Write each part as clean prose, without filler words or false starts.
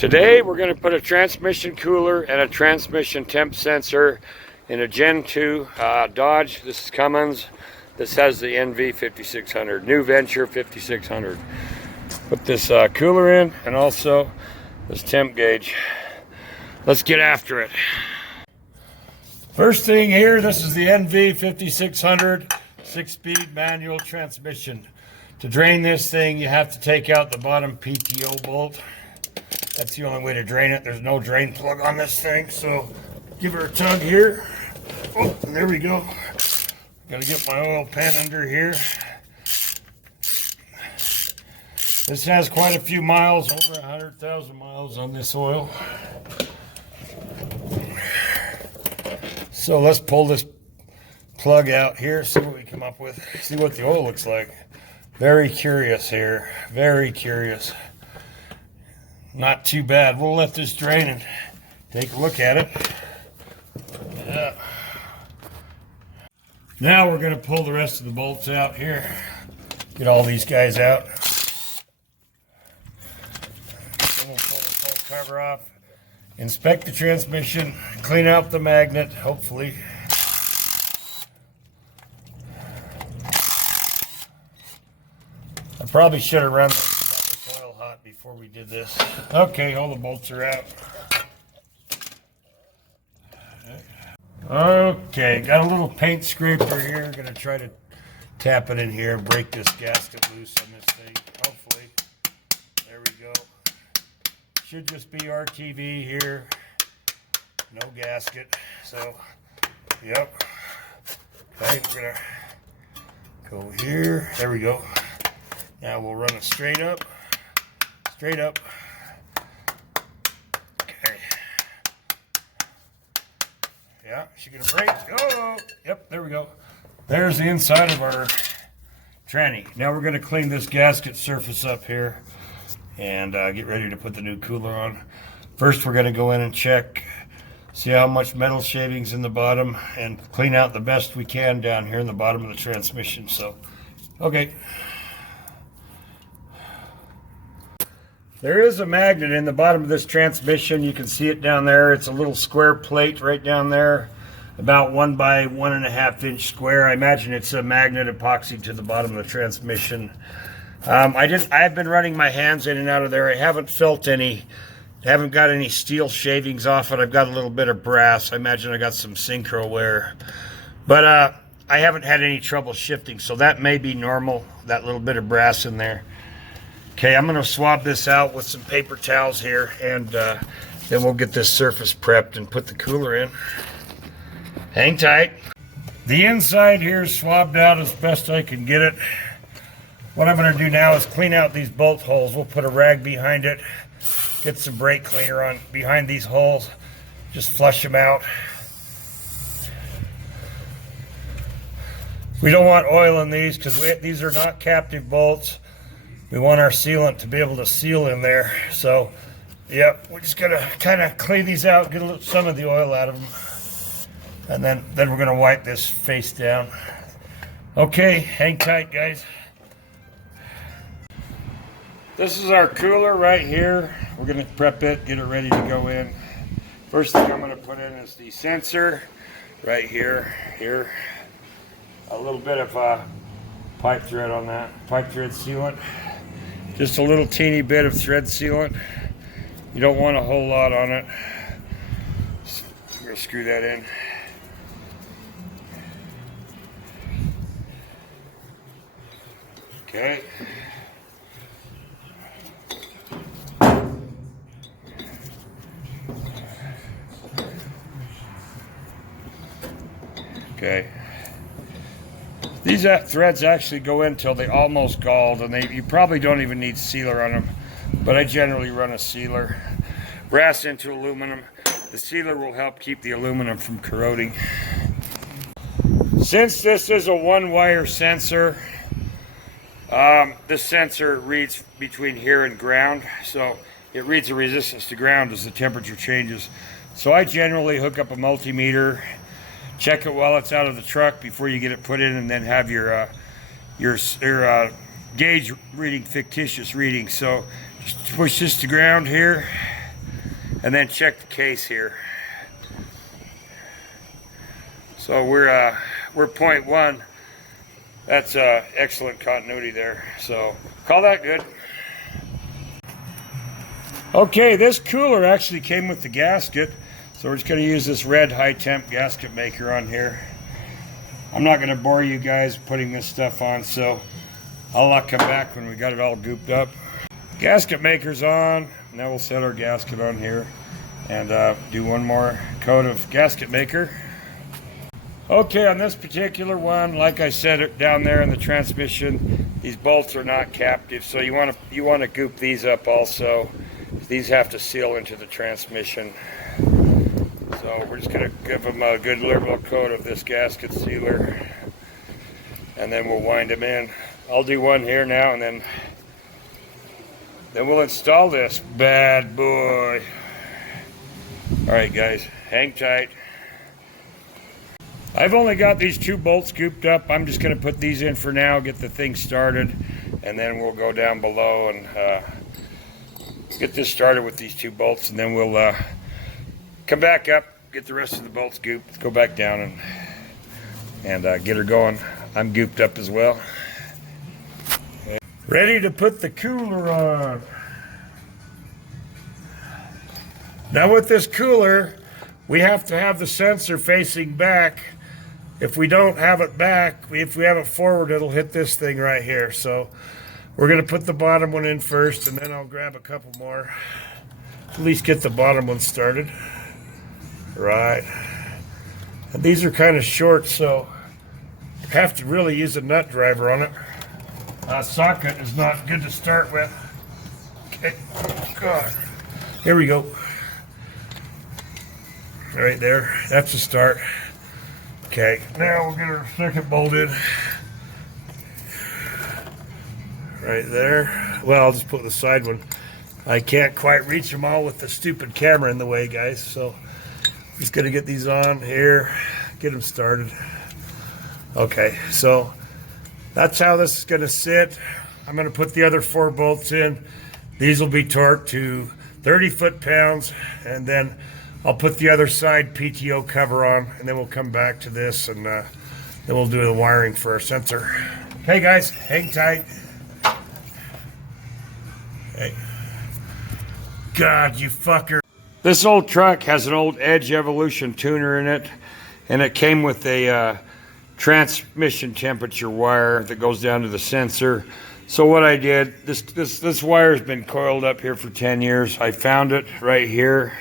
Today we're going to put a transmission cooler and a transmission temp sensor in a Gen 2 Dodge. This is Cummins. This has the NV5600, new Venture 5600. Put this cooler in and also this temp gauge. Let's get after it. First thing here, this is the NV5600 6-speed manual transmission. To drain this thing, you have to take out the bottom PTO bolt. That's the only way to drain it. There's no drain plug on this thing, so give her a tug here. Oh, there we go. Gotta get my oil pan under here. This has quite a few miles, over 100,000 miles on this oil. So let's pull this plug out here, see what we come up with, see what the oil looks like. Very curious here, very curious. Not too bad. We'll let this drain and take a look at it. Yeah. Now we're going to pull the rest of the bolts out here. Get all these guys out. Then we'll pull the full cover off. Inspect the transmission. Clean out the magnet, hopefully. I probably should have run before we did this. Okay, all the bolts are out. Okay, got a little paint scraper here. Gonna try to tap it in here, break this gasket loose on this thing. Hopefully. There we go. Should just be RTV here. No gasket. So, yep. Okay, we're gonna go here. There we go. Now we'll run it straight up. Straight up. Okay. Yeah, she's gonna break. Oh, yep, there we go. There's the inside of our tranny. Now we're gonna clean this gasket surface up here and get ready to put the new cooler on. First, we're gonna go in and check, see how much metal shavings in the bottom, and clean out the best we can down here in the bottom of the transmission. So, okay. There is a magnet in the bottom of this transmission. You can see it down there. It's a little square plate right down there, about 1 by 1.5 inch square. I imagine it's a magnet epoxy to the bottom of the transmission. I've been running my hands in and out of there. I haven't felt any, haven't got any steel shavings off it. I've got a little bit of brass. I imagine I got some synchro wear, but I haven't had any trouble shifting, so that may be normal, that little bit of brass in there. Okay, I'm going to swab this out with some paper towels here, and then we'll get this surface prepped and put the cooler in. Hang tight. The inside here is swabbed out as best I can get it. What I'm going to do now is clean out these bolt holes. We'll put a rag behind it, get some brake cleaner on behind these holes, just flush them out. We don't want oil in these because these are not captive bolts. We want our sealant to be able to seal in there. So, yep, we're just gonna kind of clean these out, get some of the oil out of them. And then we're gonna wipe this face down. Okay, hang tight, guys. This is our cooler right here. We're gonna prep it, get it ready to go in. First thing I'm gonna put in is the sensor right here. A little bit of pipe thread on that, pipe thread sealant. Just a little teeny bit of thread sealant. You don't want a whole lot on it. I'm gonna screw that in. Okay. Okay. These threads actually go in till they almost galled, and you probably don't even need sealer on them, but I generally run a sealer. Brass into aluminum. The sealer will help keep the aluminum from corroding. Since this is a one-wire sensor, this sensor reads between here and ground, so it reads the resistance to ground as the temperature changes. So I generally hook up a multimeter, check it while it's out of the truck before you get it put in, and then have your gauge reading fictitious readings. So just push this to ground here. and then check the case here. So we're 0.1. That's excellent continuity there. So call that good. Okay, this cooler actually came with the gasket. So we're just going to use this red high temp gasket maker on here. I'm not going to bore you guys putting this stuff on, so I'll come back when we got it all gooped up. Gasket maker's on. Now we'll set our gasket on here and do one more coat of gasket maker. Okay, on this particular one, like I said down there in the transmission, these bolts are not captive, so you want to goop these up also. These have to seal into the transmission. So we're just going to give them a good liberal coat of this gasket sealer, and then we'll wind them in. I'll do one here now, and then we'll install this bad boy. All right, guys, hang tight. I've only got these 2 bolts gooped up. I'm just going to put these in for now, get the thing started, and then we'll go down below and get this started with these 2 bolts, and then we'll come back up, get the rest of the bolts gooped, go back down and get her going. I'm gooped up as well. Ready to put the cooler on. Now with this cooler, we have to have the sensor facing back. If we don't have it back, if we have it forward, it'll hit this thing right here. So we're going to put the bottom one in first, and then I'll grab a couple more. At least get the bottom one started. Right. And these are kind of short, so you have to really use a nut driver on it. Socket is not good to start with. Okay. God. Here we go. Right there. That's a start. Okay. Now we'll get our second bolt in. Right there. Well, I'll just put the side one. I can't quite reach them all with the stupid camera in the way, guys. So just gonna get these on here, get them started. Okay, so that's how this is gonna sit. I'm gonna put the other 4 bolts in. These will be torqued to 30 foot-pounds, and then I'll put the other side PTO cover on, and then we'll come back to this, and then we'll do the wiring for our sensor. Okay, guys, hang tight. Hey. God, you fucker. This old truck has an old Edge Evolution tuner in it, and it came with a transmission temperature wire that goes down to the sensor. So what I did, this wire has been coiled up here for 10 years. I found it right here.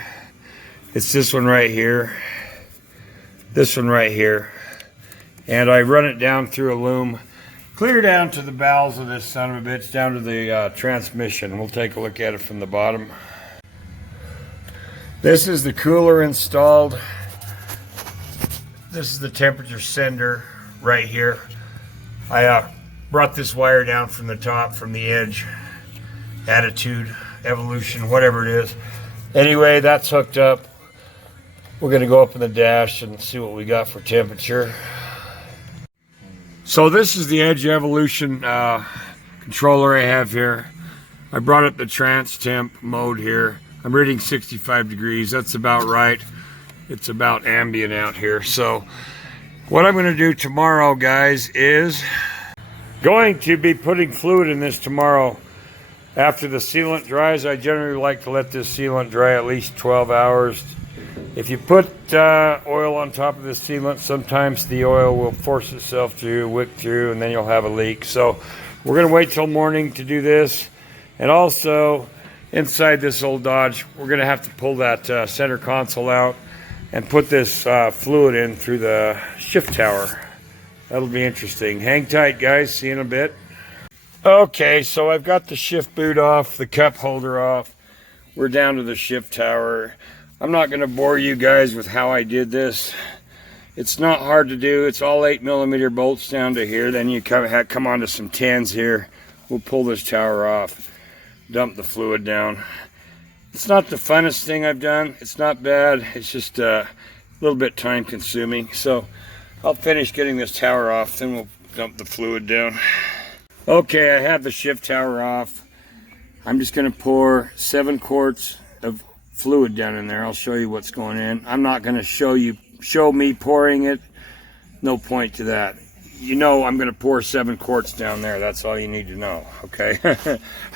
It's this one right here, this one right here, and I run it down through a loom, clear down to the bowels of this son of a bitch, down to the transmission. We'll take a look at it from the bottom. This is the cooler installed. This is the temperature sender right here. I brought this wire down from the top, from the Edge, Attitude, Evolution, whatever it is. Anyway, that's hooked up. We're going to go up in the dash and see what we got for temperature. So this is the Edge Evolution controller I have here. I brought up the trans temp mode here. I'm reading 65 degrees. That's about right. It's about ambient out here. So what I'm going to do tomorrow, guys, is going to be putting fluid in this tomorrow. After the sealant dries, I generally like to let this sealant dry at least 12 hours. If you put oil on top of the sealant, sometimes the oil will force itself to wick through, and then you'll have a leak. So we're going to wait till morning to do this. And also, inside this old Dodge, we're going to have to pull that center console out and put this fluid in through the shift tower. That'll be interesting. Hang tight, guys. See you in a bit. Okay, so I've got the shift boot off, the cup holder off. We're down to the shift tower. I'm not going to bore you guys with how I did this. It's not hard to do. It's all 8mm bolts down to here. Then you come onto some 10s here. We'll pull this tower off, dump the fluid down. It's not the funnest thing I've done. It's not bad. It's just a little bit time consuming. So I'll finish getting this tower off, then we'll dump the fluid down. Okay, I have the shift tower off. I'm just going to pour 7 quarts of fluid down in there. I'll show you what's going in. I'm not going to show me pouring it. No point to that. You know I'm going to pour 7 quarts down there. That's all you need to know, okay?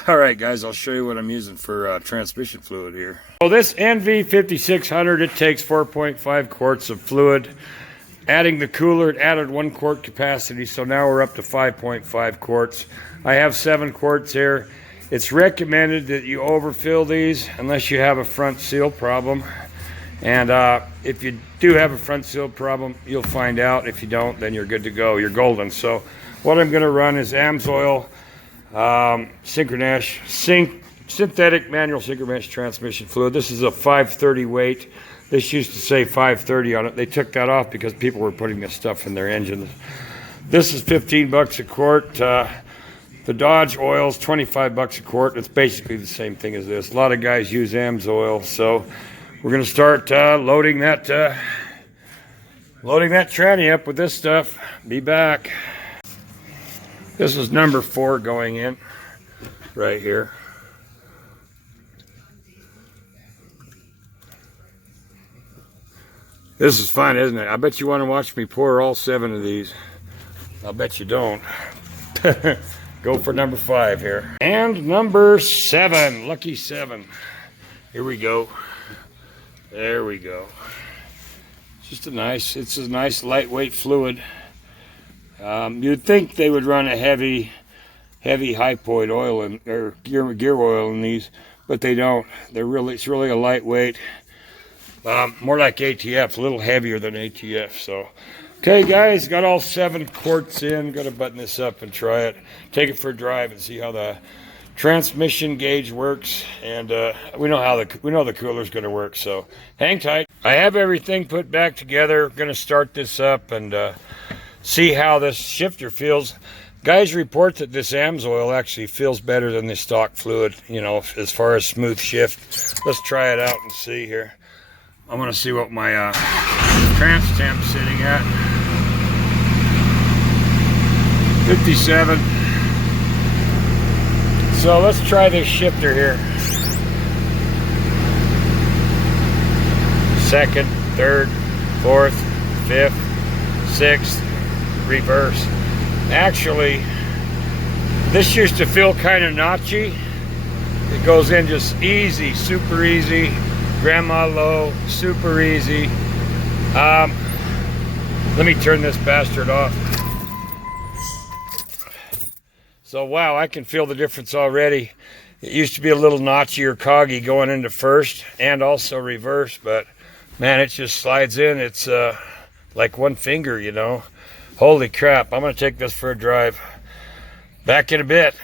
All right, guys, I'll show you what I'm using for transmission fluid here. So this NV5600, it takes 4.5 quarts of fluid. Adding the cooler, it added 1 quart capacity, so now we're up to 5.5 quarts. I have 7 quarts here. It's recommended that you overfill these unless you have a front seal problem. And if you do have a front seal problem, you'll find out. If you don't, then you're good to go. You're golden. So what I'm going to run is AMSOIL synthetic manual synchromesh transmission fluid. This is a 530 weight. This used to say 530 on it. They took that off because people were putting this stuff in their engines. This is 15 bucks a quart. The Dodge oil's 25 bucks a quart. It's basically the same thing as this. A lot of guys use AMSOIL, so we're going to start loading that tranny up with this stuff. Be back. This is number 4 going in right here. This is fun, isn't it? I bet you want to watch me pour all 7 of these. I'll bet you don't. Go for number 5 here. And number 7, lucky 7. Here we go. There we go. It's a nice lightweight fluid. You'd think they would run a heavy hypoid oil or gear oil in these, but they don't. It's really a lightweight. More like ATF, a little heavier than ATF. So, okay, guys, got all 7 quarts in. Got to button this up and try it. Take it for a drive and see how the transmission gauge works, and we know the cooler's going to work. So, hang tight. I have everything put back together. Going to start this up and see how this shifter feels. Guys report that this AMSOIL actually feels better than the stock fluid. You know, as far as smooth shift. Let's try it out and see here. I'm going to see what my trans temp's sitting at. 57. So let's try this shifter here. 2nd, 3rd, 4th, 5th, 6th, reverse. Actually, this used to feel kind of notchy. It goes in just easy, super easy. Grandma low, super easy. Let me turn this bastard off. So wow, I can feel the difference already. It used to be a little notchy or coggy going into 1st and also reverse, but man, it just slides in. It's like 1 finger, you know. Holy crap, I'm gonna take this for a drive. Back in a bit.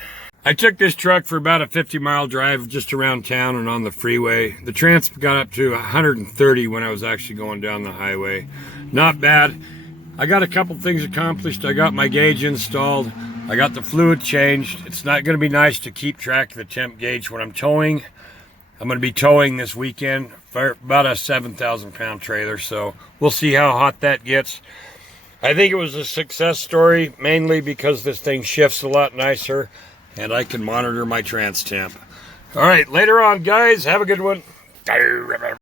I took this truck for about a 50-mile drive just around town and on the freeway. The trans got up to 130 when I was actually going down the highway. Not bad. I got a couple things accomplished. I got my gauge installed. I got the fluid changed. It's not going to be nice to keep track of the temp gauge when I'm towing. I'm going to be towing this weekend for about a 7,000-pound trailer, so we'll see how hot that gets. I think it was a success story, mainly because this thing shifts a lot nicer, and I can monitor my trans temp. All right, later on, guys. Have a good one.